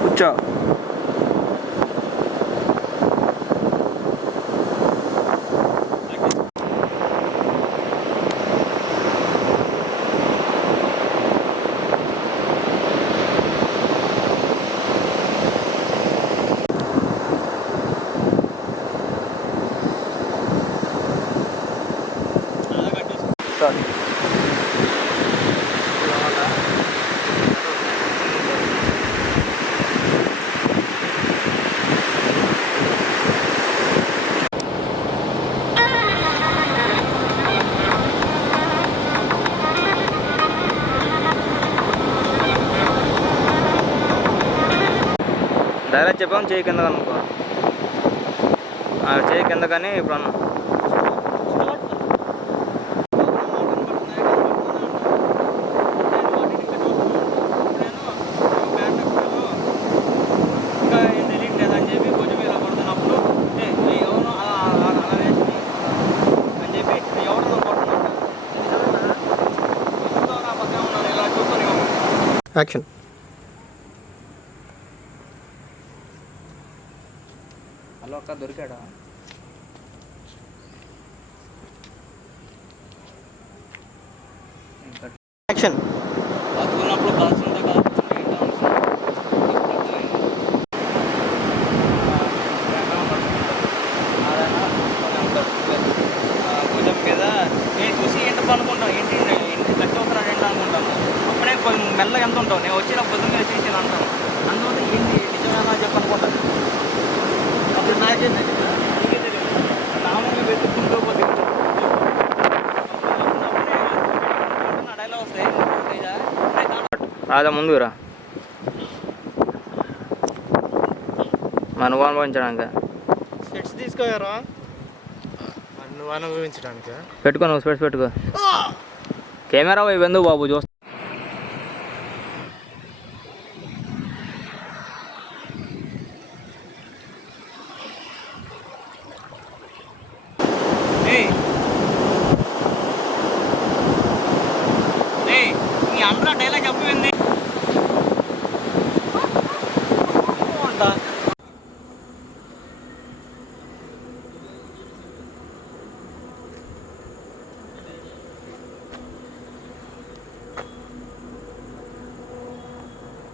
కూర్చో. Sorry direct చెప్పాము చేయి కింద అనుకో, చేయి కింద కానీ ఇప్పుడు అన్నా యాక్షన్. హలో అక్క, దొరికాడా? యాక్షన్. బతుకున్నప్పుడు బాగుందా భుజం మీద నేను చూసి ఏంటి అనుకుంటాను, ఏంటి గట్టి ఒక రెండు అనుకుంటాను. అప్పుడే కొంచెం మెల్లగా ఎంత ఉంటావు, నేను వచ్చి నా భుజం మీద చేసి అంటాను. అందువల్ల ఏంటి నిజమేనా చెప్పనుకుంటాను. అప్పుడు నాకే తెలియదు, నామంగా వెతుక్కుంటూ పోతే నా డైలాగ్ వస్తాయి. రాజా ముందురా మన అనుభవించడానికి స్పెట్స్ తీసుకోయారా? నువ్వు అనుభవించడానికి పెట్టుకో, నువ్వు స్పెట్స్ పెట్టుకో. కెమెరా ఇవెందుకు బాబు చూస్తా. నీ అందరూ డైలాగ్ చెప్పింది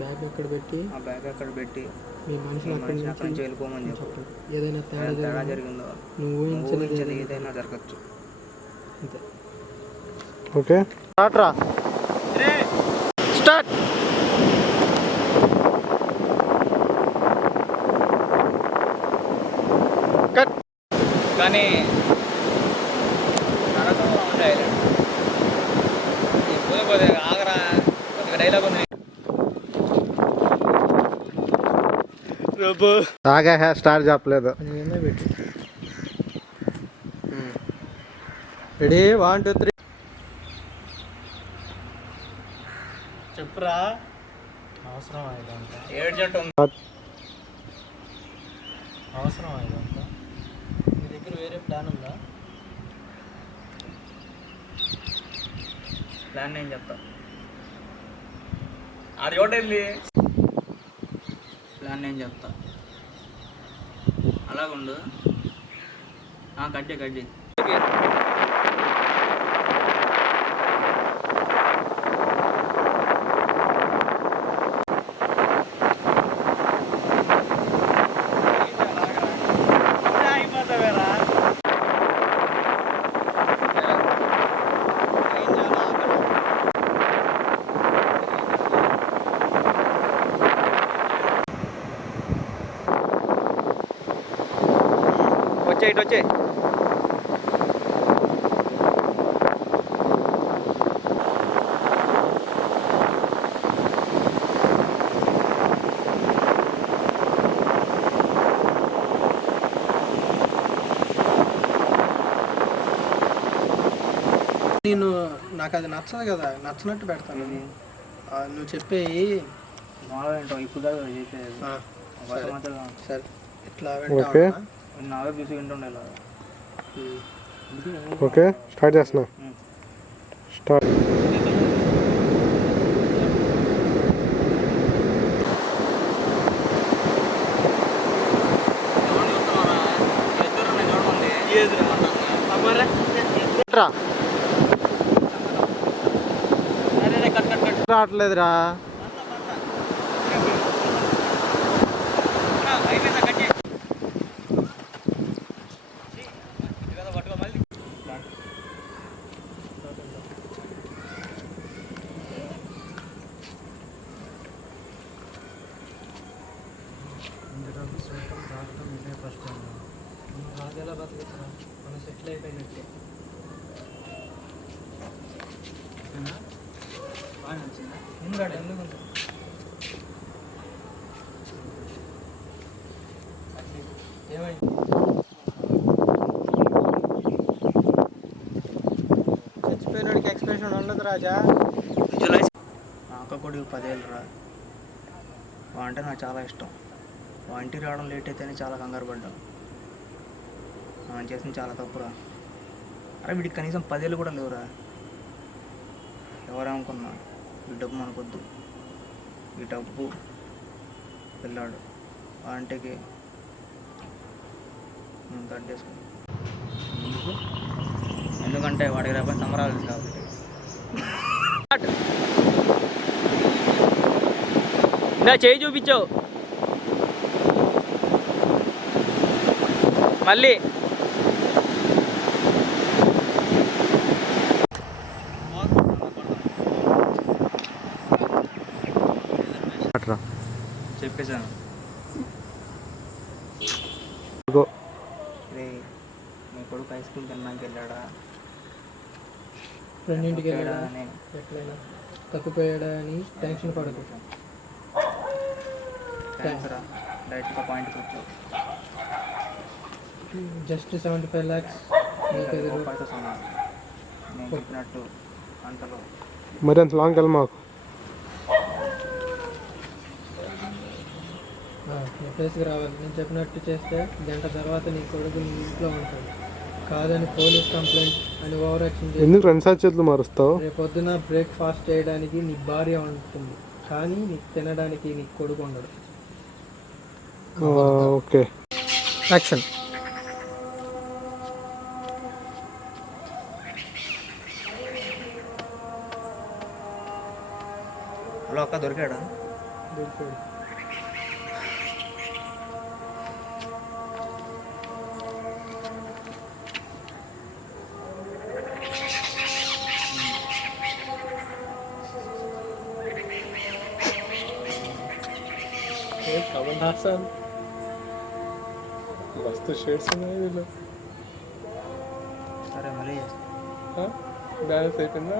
బ్యాగ్ అక్కడ పెట్టి, ఆ బ్యాగ్ అక్కడ పెట్టి మీ మనుషులు అక్కడి నుంచి వెళ్ళిపోమని చెప్పు. ఏదైనా తేడా జరిగిందో నువ్వు ఊహించలేదు ఏదైనా జరగచ్చు. అంతే. ఓకే, స్టార్ట్ రా. స్టార్ట్. కట్. కానీ పోతే ఆగరా, కొద్దిగా డైలాగ్ ఉంది. ఆగా స్టార్ట్ చెప్పలేదు. రెడీ, 1 2 3. చెప్పురా. అవసరం ఇదంతా, అవసరం ఇదంతా. మీ దగ్గర వేరే ప్లాన్ ఉందా? ప్లాన్ నేను చెప్తా. అది ఒకటి ప్లాన్ నేను చెప్తా. అలాగుండు. కడ్డీ ఇటు వచ్చే. నేను నాకు అది నచ్చదు కదా, నచ్చినట్టు పెడతాను. నువ్వు చెప్పేయి ఇప్పుడు సరే ఇట్లా నావే చూసి వింటుండే. ఓకే, స్టార్ట్ చేస్తున్నా. స్టార్ట్. రావట్లేదురా. రాజేలా బతుకుతున్నా మనం సెటిల్ అయిపోయినట్టే. ఎందుకంటే ఎందుకు ఏమైంది? చచ్చిపోయినాడికి ఎక్స్ప్రెషన్ ఉండదు రాజా. మా అక్క కొడుకు 10 ఏళ్ళు రా. అంటే నాకు చాలా ఇష్టం. ఇంటికి రావడం లేట్ అయితేనే చాలా కంగారు పడ్డాం. మనం చేసిన చాలా తప్పురా. అరే వీడికి కనీసం 10 ఏళ్ళు కూడా లేవురా. ఎవరేమనుకున్నా ఈ డబ్బు మనకొద్దు. ఈ డబ్బు పిల్లాడు ఆంటీకి కట్టేసుకో. ఎందుకంటే వాడికి రేపు సంబరాలు తెలుసు కాబట్టి. నా చేయి చూపించావు మళ్ళీ. చెప్పేశాను. మీ కొడుకు ఐస్ క్రీమ్ తినడానికి వెళ్ళాడా? ఫ్రెండ్ ఇంటికి వెళ్ళాడా? ఎట్లయినా తప్పిపోయాడా అని టెన్షన్ పడకు. డైరెక్ట్గా పాయింట్కి వచ్చావు. జస్ట్ 75 lakhs నీకు ఎదురు రూపాయలతో సమానం. నేను చెప్పినట్టు అంతలో మరి అంత లాంగ్ వెళ్ళి మాకు నీ ప్లేస్కి రావాలి. నేను చెప్పినట్టు చేస్తే గంట తర్వాత నీ కొడుకు నీ ఇంట్లో ఉంటాడు. కాదని పోలీస్ కంప్లైంట్ అని ఓవర్ యాక్షన్ చేసి ఎందుకు 2 సార్లు చేతులు మారుస్తావు? రేపు పొద్దున బ్రేక్ఫాస్ట్ చేయడానికి నీ భార్య ఉంటుంది, కానీ నీకు తినడానికి నీ కొడుకు ఉండడు. Okay, action. హలో అక్క, దొరికాడా? దొరికాడు. మస్తు షేడ్స్ ఉన్నాయి వీళ్ళు. సరే మళ్ళీ బ్యాలెన్స్ అయిపోయిందా?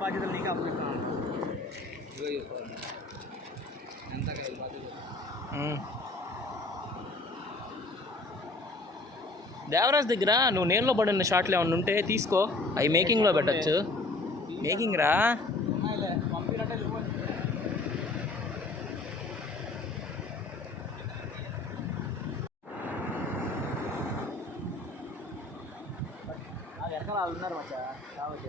బాధ్యతలు నీకు అప్పగిస్తాను. దేవరాజ్ దగ్గర నువ్వు నేల్లో పడిన షాట్లు ఏమన్నా ఉంటే తీసుకో, అవి మేకింగ్లో పెట్టచ్చు. మేకింగ్ రా. ఎక్కడ వాళ్ళు ఉన్నారు మచ్చా కాబట్టి.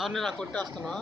ఎవరిని నా కొట్టేస్తున్నావు?